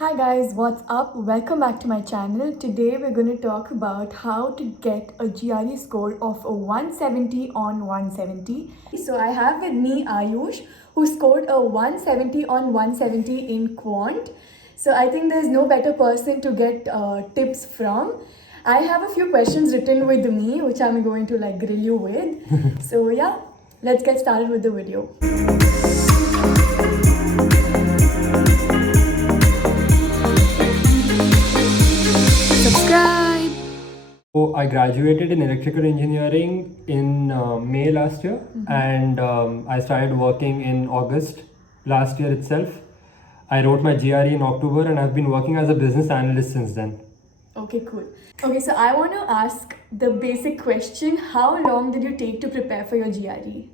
Hi guys, what's up? Welcome back to my channel. Today we're going to talk about how to get a GRE score of a 170 on 170. So I have with me Ayush, who scored a 170 on 170 in Quant. So I think there's no better person to get tips from. I have a few questions written with me, which I'm going to grill you with. So yeah, let's get started with the video. Subscribe. So I graduated in electrical engineering in May last year, and I started working in August last year itself. I wrote my GRE in October, and I've been working as a business analyst since then. Okay, cool. Okay, so I want to ask the basic question. How long did you take to prepare for your GRE?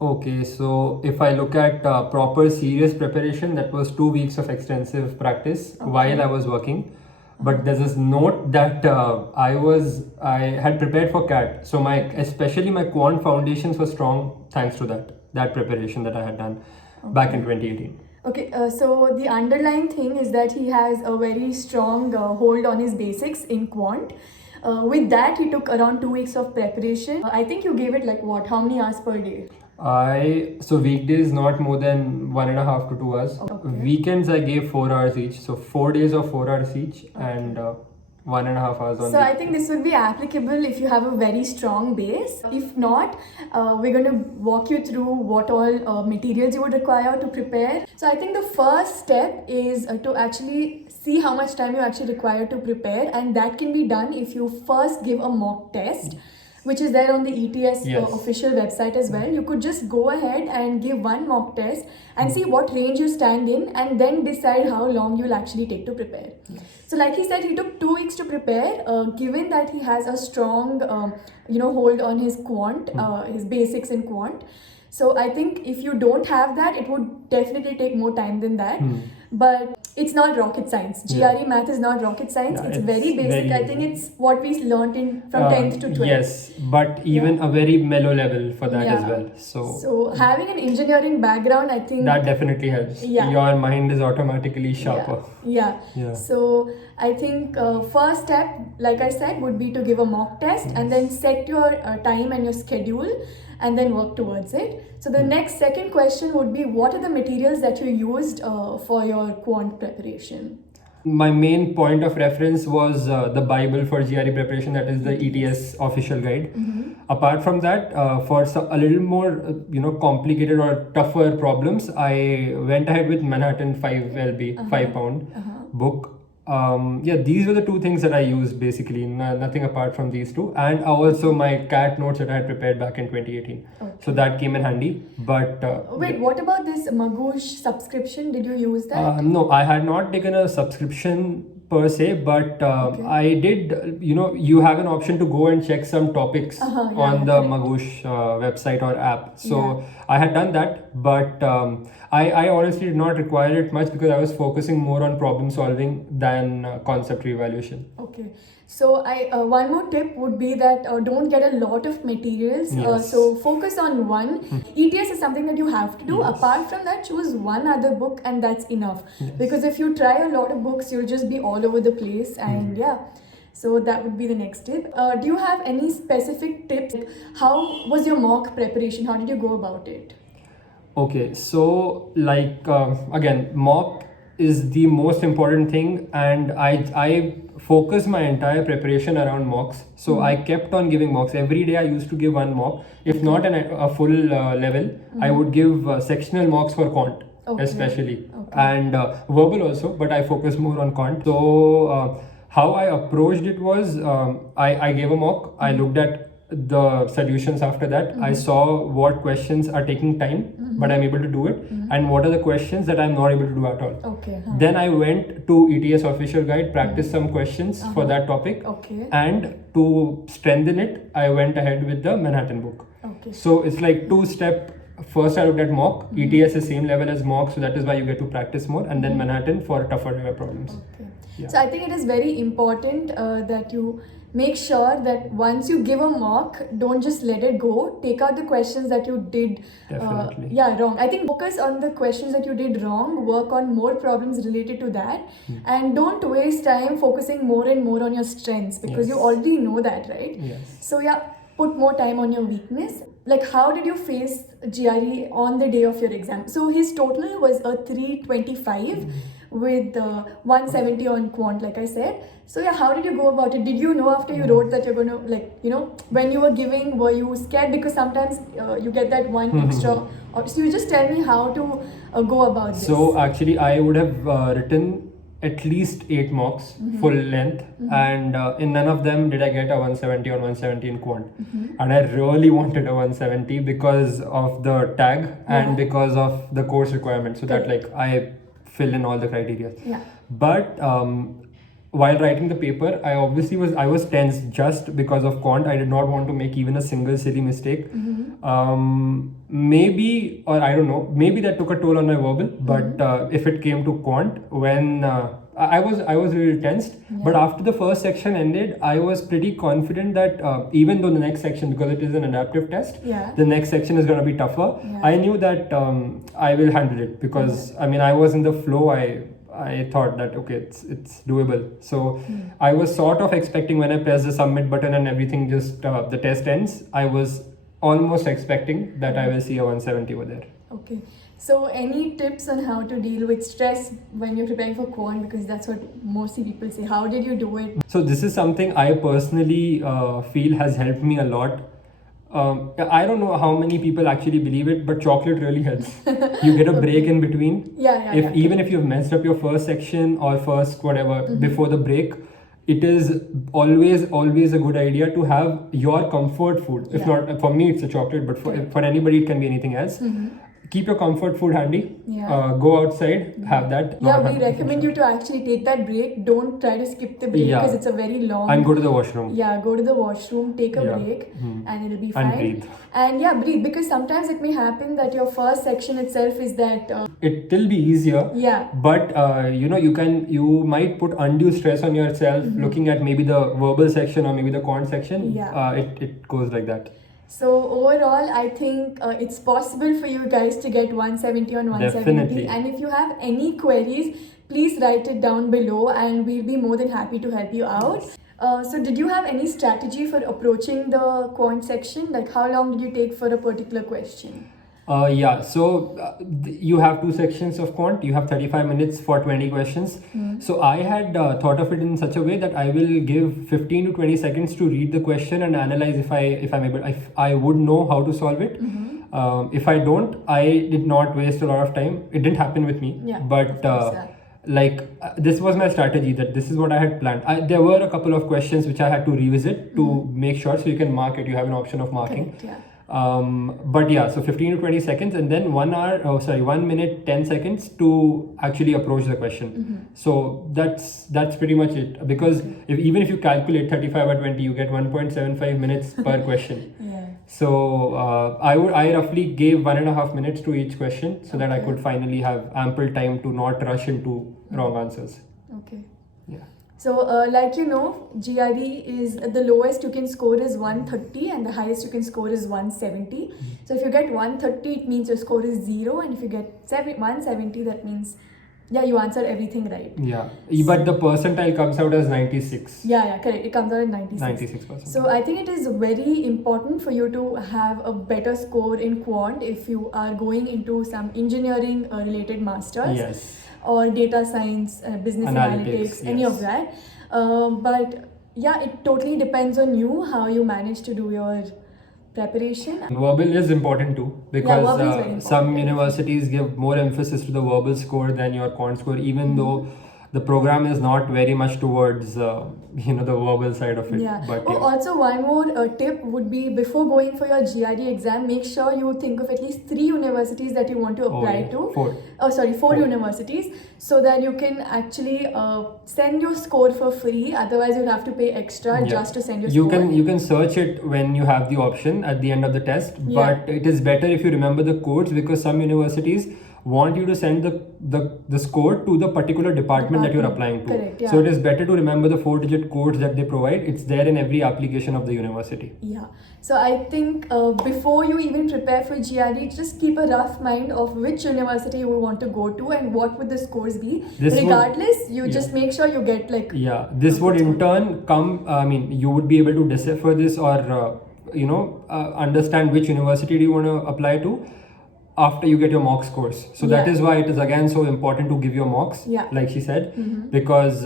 Okay, so if I look at proper serious preparation, that was 2 weeks of extensive practice while I was working. But there's this note that I had prepared for CAT. So especially my quant foundations were strong thanks to that preparation that I had done back in 2018. Okay, so the underlying thing is that he has a very strong hold on his basics in quant. With that, he took around 2 weeks of preparation. I think you gave it how many hours per day? So weekdays not more than 1.5 to 2 hours. Okay. Weekends I gave 4 hours each. So 4 days of 4 hours each, and 1.5 hours on. So I think this would be applicable if you have a very strong base. If not, we're going to walk you through what all materials you would require to prepare. So I think the first step is to actually see how much time you actually require to prepare, and that can be done if you first give a mock test, which is there on the ETS official website as well. You could just go ahead and give one mock test and see what range you stand in, and then decide how long you'll actually take to prepare. So like he said, he took 2 weeks to prepare. Given that he has a strong hold on his quant, his basics in quant. So I think if you don't have that, it would definitely take more time than that. But it's not rocket science. GRE math is not rocket science. It's very basic. I think it's what we learned from 10th to 12th. Yes, but even a very mellow level for that as well. So having an engineering background, I think that definitely helps. Your mind is automatically sharper. Yeah. So I think first step, like I said, would be to give a mock test and then set your time and your schedule and then work towards it. So the next second question would be, what are the materials that you used for your quant preparation? My main point of reference was the Bible for GRE preparation, that is the ETS official guide. Apart from that, for a little more complicated or tougher problems, I went ahead with Manhattan 5LB, 5 pound book. These were the two things that I used basically, nothing apart from these two, and also my CAT notes that I had prepared back in 2018. So that came in handy. But wait, what about this Magoosh subscription? Did you use that? No, I had not taken a subscription per se, but I did, you have an option to go and check some topics on the Magoosh website or app. So I had done that, but I honestly did not require it much because I was focusing more on problem solving than concept reevaluation. Okay. So one more tip would be that don't get a lot of materials. So focus on one. ETS is something that you have to do. Apart from that, choose one other book and that's enough. Because if you try a lot of books, you'll just be all over the place. And so that would be the next tip. Do you have any specific tips? How was your mock preparation? How did you go about it? Okay, so again, mock is the most important thing, and I focus my entire preparation around mocks. So I kept on giving mocks. Every day I used to give one mock. If not a full level, I would give sectional mocks for quant, especially, and verbal also, but I focus more on quant. So how I approached it was, I gave a mock. I looked at the solutions after that. I saw what questions are taking time, but I'm able to do it, and what are the questions that I'm not able to do at all. Then I went to ETS official guide, practiced some questions for that topic, and to strengthen it, I went ahead with the Manhattan book. So it's like two-step first I looked at mock. ETS is same level as mock, so that is why you get to practice more, and then Manhattan for tougher problems. Okay. Yeah. So I think it is very important that you make sure that once you give a mock, don't just let it go. Take out the questions that you did Definitely. wrong. I think focus on the questions that you did wrong, work on more problems related to that, and don't waste time focusing more and more on your strengths, because you Yes. already know that, right? Yes. So yeah, put more time on your weakness. Like, how did you face GRE on the day of your exam? So his total was a 325 with 170 on quant, like I said. So yeah, how did you go about it? Did you know after you wrote that you're going to, like, you know, when you were giving, were you scared? Because sometimes you get that one extra. So you just tell me how to go about this. So actually, I would have written at least 8 mocks, full length, and in none of them did I get a 170 or 170 in quant. And I really wanted a 170 because of the tag and because of the course requirement, so that like I fill in all the criteria. Yeah. But while writing the paper, I was tense just because of quant. I did not want to make even a single silly mistake. Maybe, or I don't know, maybe that took a toll on my verbal. But if it came to quant, when I was really tensed. But after the first section ended, I was pretty confident that even though the next section, because it is an adaptive test, the next section is going to be tougher. I knew that I will handle it because I mean I was in the flow. I thought that okay, it's doable. So I was sort of expecting when I press the submit button and everything just the test ends, I was almost expecting that I will see a 170 over there. Okay. So any tips on how to deal with stress when you're preparing for quant? Because that's what mostly people say. How did you do it? So this is something I personally feel has helped me a lot. I don't know how many people actually believe it, but chocolate really helps. You get a break in between. Even if you've messed up your first section or first whatever before the break, it is always a good idea to have your comfort food. If not, for me it's a chocolate, but for anybody it can be anything else. Keep your comfort food handy. Go outside, have that. We recommend you to actually take that break. Don't try to skip the break because it's a very long. And go to the washroom. Go to the washroom, take a break, and it'll be fine. And breathe. And breathe, because sometimes it may happen that your first section itself is that. It will be easier. But you might put undue stress on yourself looking at maybe the verbal section or maybe the quant section. It goes like that. So overall, I think it's possible for you guys to get 170 on 170. Definitely. And if you have any queries, please write it down below and we'll be more than happy to help you out. So did you have any strategy for approaching the quant section? Like how long did you take for a particular question? So you have 2 sections of quant. You have 35 minutes for 20 questions. So I had thought of it in such a way that I will give 15 to 20 seconds to read the question and analyze if I would know how to solve it. If I don't, I did not waste a lot of time. It didn't happen with me. But this was my strategy, that this is what I had planned. There were a couple of questions which I had to revisit to make sure, so you can mark it. You have an option of marking. So 15 to 20 seconds and then 1 minute 10 seconds to actually approach the question. So that's pretty much it, because even if you calculate 35 or 20, you get 1.75 minutes per question. So I roughly gave 1.5 minutes to each question so that I could finally have ample time to not rush into wrong answers. So GRE is the lowest you can score is 130 and the highest you can score is 170. So if you get 130, it means your score is 0, and if you get 170, that means you answered everything right. But the percentile comes out as 96. Correct. It comes out at 96%. So I think it is very important for you to have a better score in quant if you are going into some engineering related masters. Or data science, business analytics, any of that. But it totally depends on you how you manage to do your preparation. Verbal is important too, because some universities give more emphasis to the verbal score than your quant score, even though the program is not very much towards the verbal side of it. Yeah. But Oh, also one more tip would be, before going for your GRE exam, make sure you think of at least 3 universities that you want to apply to. 4 universities, so that you can actually send your score for free. Otherwise, you'll have to pay extra just to send your score. You can search it when you have the option at the end of the test. But it is better if you remember the codes, because some universities want you to send the score to the particular department that you're applying to. Correct, yeah. So it is better to remember the 4-digit codes that they provide. It's there in every application of the university. Yeah. So I think before you even prepare for GRE, just keep a rough mind of which university you want to go to and what would the scores be. Regardless, you just make sure you get like... Yeah, this would in turn come, you would be able to decipher this or, understand which university do you want to apply to after you get your mock scores. So that is why it is again so important to give your mocks, like she said, because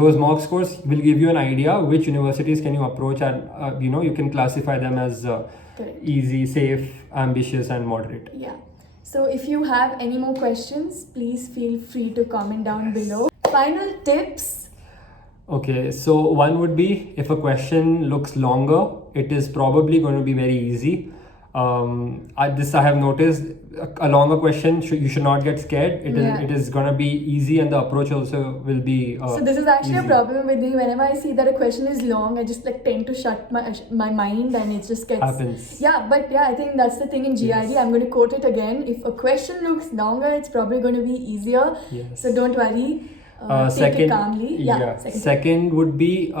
those mock scores will give you an idea which universities can you approach, and you can classify them as easy, safe, ambitious and moderate. Yeah. So if you have any more questions, please feel free to comment down below. Final tips. Okay, so one would be, if a question looks longer, it is probably going to be very easy. I have noticed, a longer question, you should not get scared. It is gonna be easy, and the approach also will be so this is actually easy. a problem with me. Whenever I see that a question is long, I just tend to shut my mind, and it just gets... Happens. Yeah, but I think that's the thing in GRE. Yes. I'm going to quote it again. If a question looks longer, it's probably going to be easier. Yes. So don't worry. Take it calmly. Second would be,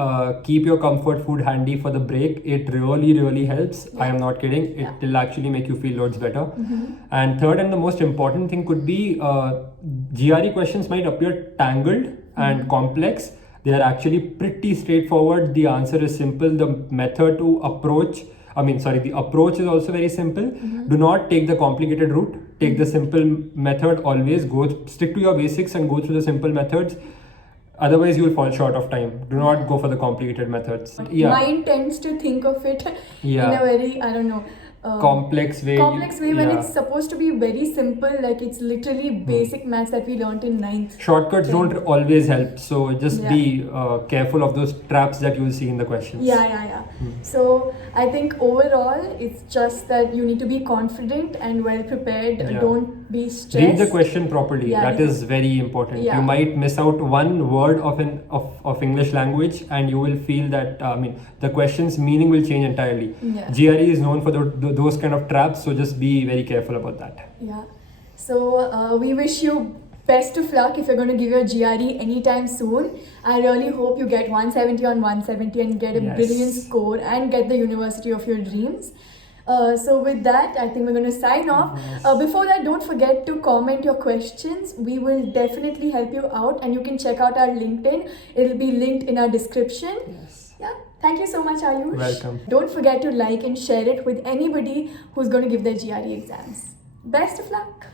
keep your comfort food handy for the break. It really helps. I am not kidding. It will actually make you feel loads better. And third, and the most important thing could be, GRE questions might appear tangled and complex. They are actually pretty straightforward. The answer is simple. The method to approach, the approach is also very simple. Do not take the complicated route. Take the simple method always. Stick to your basics and go through the simple methods. Otherwise, you will fall short of time. Do not go for the complicated methods. Mind tends to think of it in a very, complex way. When it's supposed to be very simple, like it's literally basic maths that we learned in 9th. Shortcuts don't always help, so just be careful of those traps that you will see in the questions. So I think overall, it's just that you need to be confident and well prepared. Don't be stressed. Read the question properly. That is very important. You might miss out one word of English language, and you will feel that the question's meaning will change entirely. GRE is known for those kind of traps, so just be very careful about that. So we wish you best of luck if you're going to give your GRE anytime soon. I really hope you get 170 on 170 and get a brilliant score and get the university of your dreams. So with that, I think we're going to sign off. Before that, don't forget to comment your questions. We will definitely help you out, and you can check out our LinkedIn. It'll be linked in our description. Thank you so much, Ayush. Welcome. Don't forget to like and share it with anybody who's going to give their GRE exams. Best of luck.